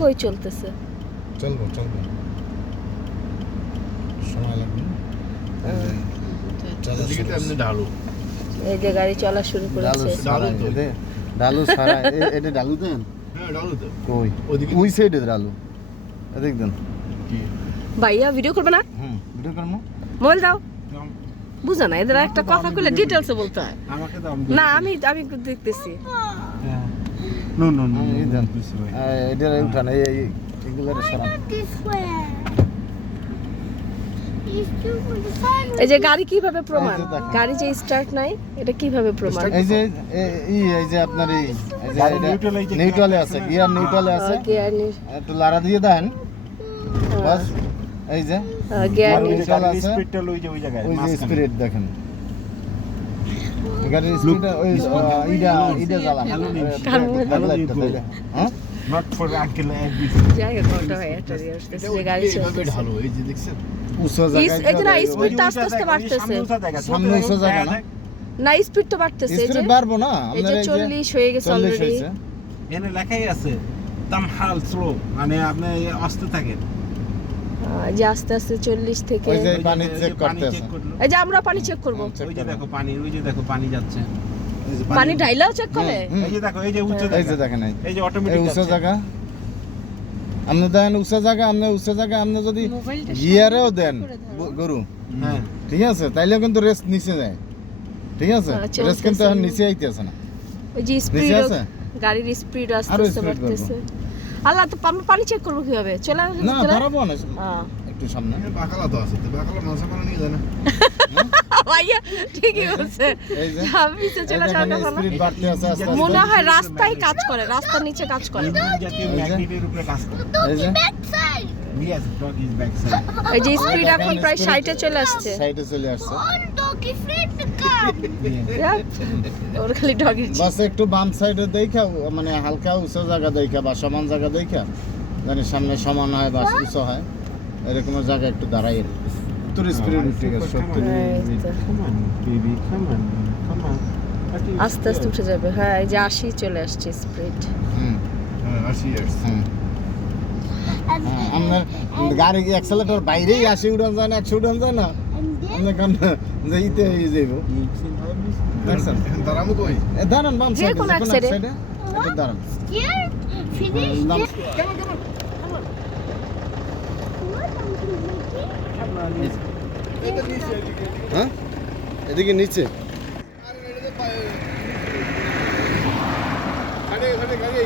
কই চলতেছে? চলবো সময় লাগবে এই যে গাড়ি চলা শুরু করেছে। ডালু সারা এটা ডালু দেন কই ওই সাইডে ডালু দেখবেন ভাইয়া ভিডিও করবে না? ভিডিও করবো মোবাইল দাও। বুঝা না, এদের একটা কথা কইলে ডিটেইলসে বলতে হয়। না আমি একটু দেখতেছি। নো এই দেন এটা উঠান এইগুলো সারা এই যে গাড়ি কিভাবে প্রমাণ? গাড়ি যে স্টার্ট নাই এটা কিভাবে প্রমাণ? এই যে আপনার এই যে নিউট্রালে আছে, গিয়ার নিউট্রালে আছে, গিয়ার একটু লাড়া দিয়ে দেন বাস। এই যে গিয়ার নিউট্রাল আছে, স্পিডটা ওই জায়গায় ওই যে স্পিড দেখেন গাড়ির স্পিডটা ওই ইডা জ্বালান হ্যাঁ নট ফর আঙ্কেল যাই ঘন্টা হয় এটা যে গাড়ি চলছে ঢালু এই যে দেখছেন উঁচু জায়গায় এই যে না স্পিডটা আস্তে আস্তে বাড়তেছে। সামনে উঁচু জায়গা না স্পিড তো বাড়তেছে। এই যে স্পিড বাড়বো না এই যে 40 হয়ে গেছে অলরেডি। এনে লেখাই আছে তামহাল স্লো, মানে আপনি আস্তে থাকেন। যে আস্তে আস্তে 40 থেকে ওই যে পানি চেক করতেছে। এই যে আমরা পানি চেক করব। ওই যে দেখো পানি যাচ্ছে। পানি ঢাইলাও চেক করে। এই যে দেখো এই যে উচ্চ এই যে দেখেন এই যে অটোমেটিক উঁচু জায়গা আপনি দেন উঁচু জায়গা, আপনি যদি গিয়ারেও দেন গরু হ্যাঁ ঠিক আছে তাইলে কিন্তু রেস্ট নিচে যায়। ঠিক আছে রেস্ট কিন্তু এখন নিচে আইতেছে না। ওই যে স্পিড গাড়ির স্পিড আস্তে আস্তে বাড়তেছে। আল্লাহ তো পানি চেক করব কিভাবে? চলে না পারবো না একটু সামনে বাকালা তো আছে, তো বাকালা মাছ মারা নিয়ে যায় না ভাইয়া ঠিকই বলছে। এই যে আমি তো চলে যাওয়ার কথা না। স্পিড বাড়তে আছে আস্তে আস্তে। মনে হয় রাস্তায় কাজ করে, রাস্তার নিচে কাজ করে। জাতীয় ম্যাগনেটের উপরে কাজ করে। এই যে Yes, dog is back side. এই যে স্পিড এখন প্রায় 60 এ চলে আসছে। সাইডে চলে আসছে ওর খালি ডগের বাস একটু বাম সাইডে দেখা, মানে হালকা উঁচু জায়গা দেখা বা সমান জায়গা দেখা, জানি সামনে সমান হয় বা উঁচু হয় এরকম জায়গা একটু দাঁড়াই তোর স্পিড উঠে গেছে 70। Come on, baby, come on. আস্তে আস্তে উঠে যাবে। হ্যাঁ এই যে 80 চলে আসছে স্পিড। হ্যাঁ 80 আসছে। আপনার গাড়ি অ্যাক্সেলেটর বাইরেই 80 উড়ান যায় না, 100 উড়ান যায় না, আপনি কোন যাইতে হয়ে যাইব। দেখছেন দাঁড়াবো কই? দাঁড়ান বাম সাইডে, কোন সাইডে একটু দাঁড়ান। হ্যাঁ এদিকে নিচে গাড়ি